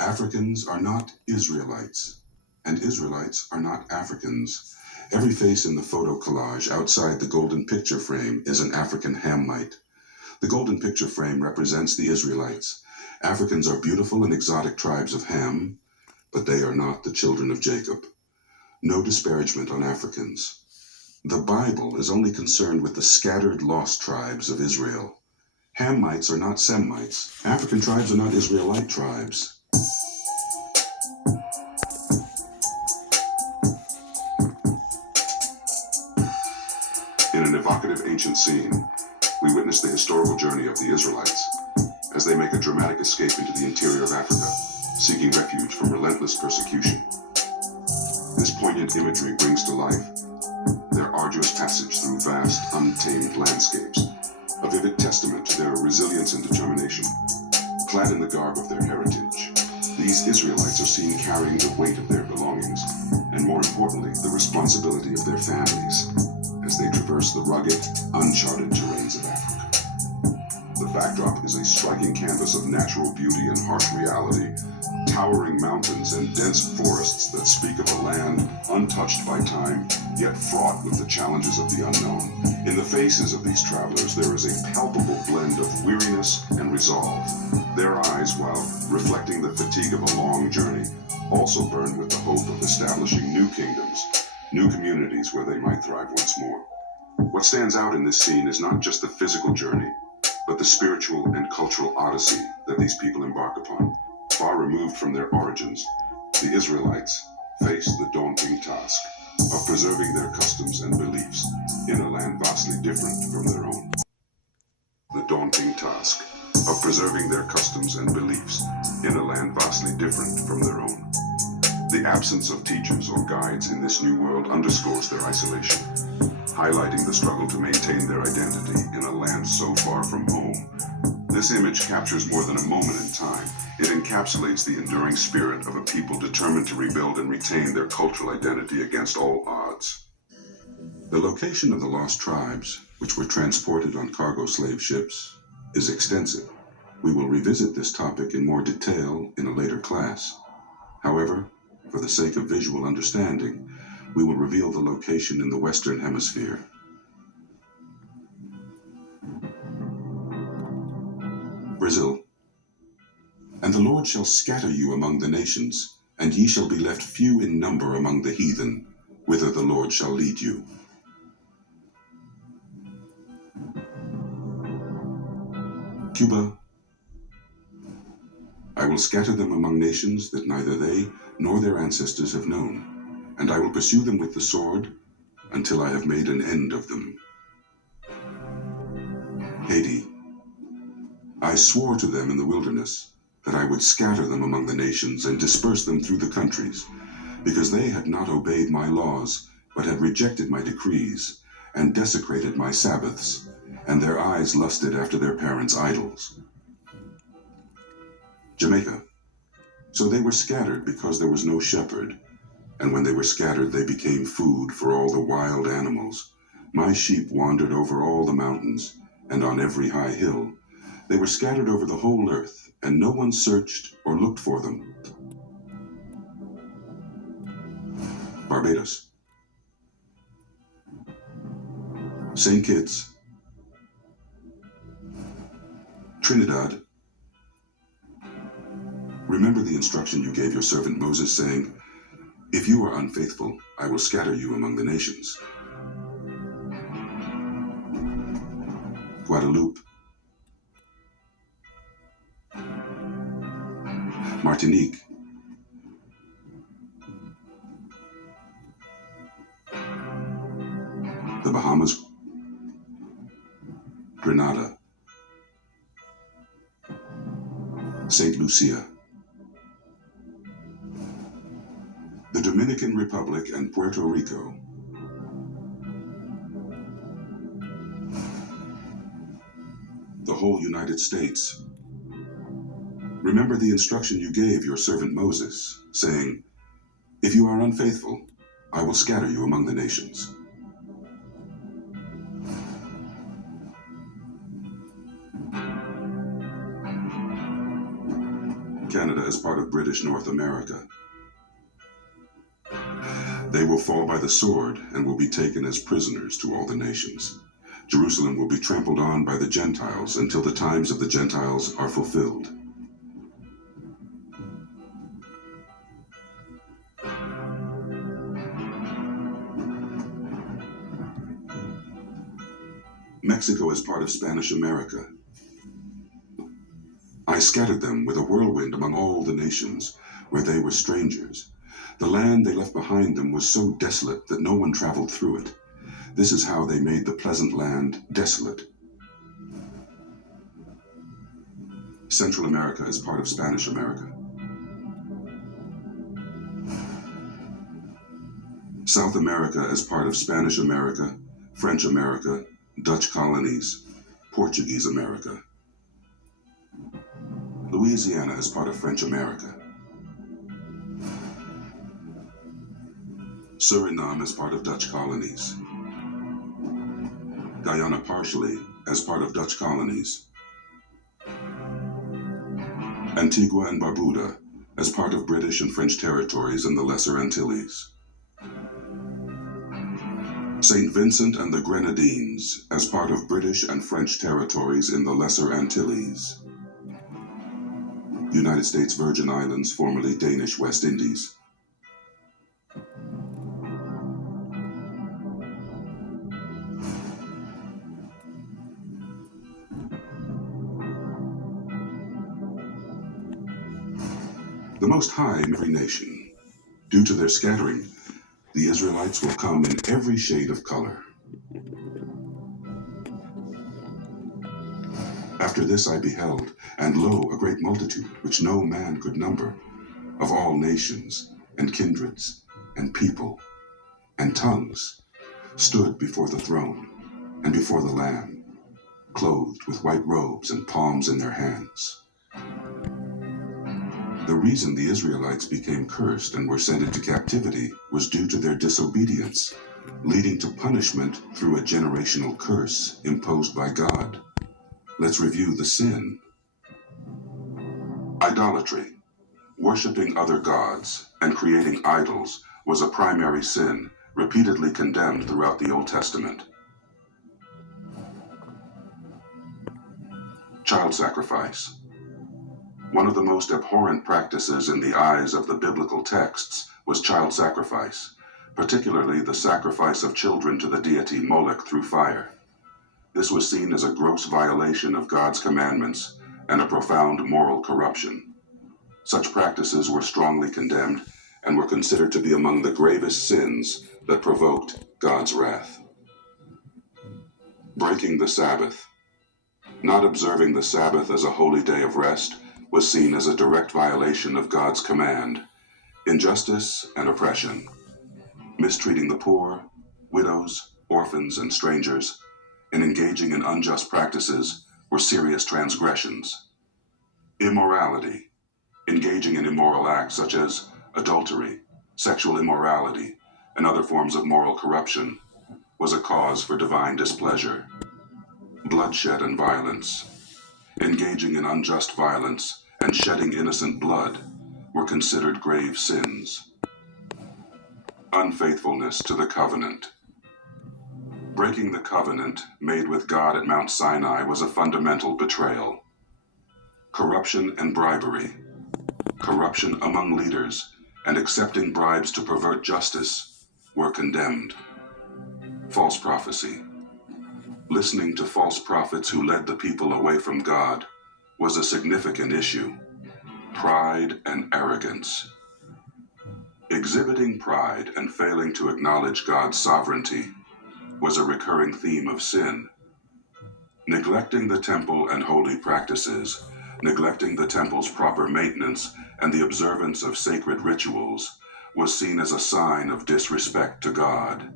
Africans are not Israelites, and Israelites are not Africans. Every face in the photo collage outside the golden picture frame is an African Hamite. The golden picture frame represents the Israelites. Africans are beautiful and exotic tribes of Ham, but they are not the children of Jacob. No disparagement on Africans. The Bible is only concerned with the scattered lost tribes of Israel. Hamites are not Semites. African tribes are not Israelite tribes. In an evocative ancient scene, we witness the historical journey of the Israelites as they make a dramatic escape into the interior of Africa, seeking refuge from relentless persecution. This poignant imagery brings to life their arduous passage through vast, untamed landscapes, a vivid testament to their resilience and determination. Clad in the garb of their heritage, these Israelites are seen carrying the weight of their belongings, and more importantly, the responsibility of their families, as they traverse the rugged, uncharted terrains of Africa. The backdrop is a striking canvas of natural beauty and harsh reality, towering mountains and dense forests that speak of a land untouched by time, yet fraught with the challenges of the unknown. In the faces of these travelers, there is a palpable blend of weariness and resolve. Their eyes, while reflecting the fatigue of a long journey, also burn with the hope of establishing new kingdoms, new communities where they might thrive once more. What stands out in this scene is not just the physical journey, but the spiritual and cultural odyssey that these people embark upon. Far removed from their origins, the Israelites face the daunting task of preserving their customs and beliefs in a land vastly different from their own. The daunting task of preserving their customs and beliefs in a land vastly different from their own. The absence of teachers or guides in this new world underscores their isolation, highlighting the struggle to maintain their identity in a land so far from home. This image captures more than a moment in time. It encapsulates the enduring spirit of a people determined to rebuild and retain their cultural identity against all odds. The location of the lost tribes, which were transported on cargo slave ships, is extensive. We will revisit this topic in more detail in a later class. However, for the sake of visual understanding, we will reveal the location in the Western Hemisphere. Brazil. And the Lord shall scatter you among the nations, and ye shall be left few in number among the heathen, whither the Lord shall lead you. Cuba. I will scatter them among nations that neither they nor their ancestors have known, and I will pursue them with the sword until I have made an end of them. Haiti. I swore to them in the wilderness that I would scatter them among the nations and disperse them through the countries, because they had not obeyed my laws, but had rejected my decrees, and desecrated my Sabbaths, and their eyes lusted after their parents' idols. Jamaica. So they were scattered because there was no shepherd, and when they were scattered they became food for all the wild animals. My sheep wandered over all the mountains, and on every high hill. They were scattered over the whole earth, and no one searched or looked for them. Barbados. St. Kitts. Trinidad. Remember the instruction you gave your servant Moses, saying, if you are unfaithful, I will scatter you among the nations. Guadeloupe. Martinique. The Bahamas. Grenada. St. Lucia. The Dominican Republic and Puerto Rico. The whole United States. Remember the instruction you gave your servant Moses, saying, if you are unfaithful, I will scatter you among the nations. Canada as part of British North America. They will fall by the sword and will be taken as prisoners to all the nations. Jerusalem will be trampled on by the Gentiles until the times of the Gentiles are fulfilled. Mexico is part of Spanish America. I scattered them with a whirlwind among all the nations, where they were strangers. The land they left behind them was so desolate that no one traveled through it. This is how they made the pleasant land desolate. Central America is part of Spanish America. South America is part of Spanish America, French America, Dutch colonies, Portuguese America. Louisiana is part of French America. Suriname is part of Dutch colonies. Guyana partially as part of Dutch colonies. Antigua and Barbuda as part of British and French territories in the Lesser Antilles. St. Vincent and the Grenadines as part of British and French territories in the Lesser Antilles. United States Virgin Islands, formerly Danish West Indies. The Most High in every nation. Due to their scattering, the Israelites will come in every shade of color. After this I beheld, and lo, a great multitude, which no man could number, of all nations, and kindreds, and people, and tongues, stood before the throne, and before the Lamb, clothed with white robes and palms in their hands. The reason the Israelites became cursed and were sent into captivity was due to their disobedience, leading to punishment through a generational curse imposed by God. Let's review the sin. Idolatry. Worshipping other gods and creating idols was a primary sin, repeatedly condemned throughout the Old Testament. Child sacrifice. One of the most abhorrent practices in the eyes of the biblical texts was child sacrifice, particularly the sacrifice of children to the deity Moloch through fire. This was seen as a gross violation of God's commandments and a profound moral corruption. Such practices were strongly condemned and were considered to be among the gravest sins that provoked God's wrath. Breaking the Sabbath. Not observing the Sabbath as a holy day of rest was seen as a direct violation of God's command. Injustice and oppression. Mistreating the poor, widows, orphans, and strangers, and engaging in unjust practices were serious transgressions. Immorality. Engaging in immoral acts such as adultery, sexual immorality, and other forms of moral corruption was a cause for divine displeasure. Bloodshed and violence. Engaging in unjust violence and shedding innocent blood were considered grave sins. Unfaithfulness to the covenant. Breaking the covenant made with God at Mount Sinai was a fundamental betrayal. Corruption and bribery. Corruption among leaders and accepting bribes to pervert justice were condemned. False prophecy. Listening to false prophets who led the people away from God was a significant issue. Pride and arrogance. Exhibiting pride and failing to acknowledge God's sovereignty was a recurring theme of sin. Neglecting the temple and holy practices, neglecting the temple's proper maintenance and the observance of sacred rituals was seen as a sign of disrespect to God.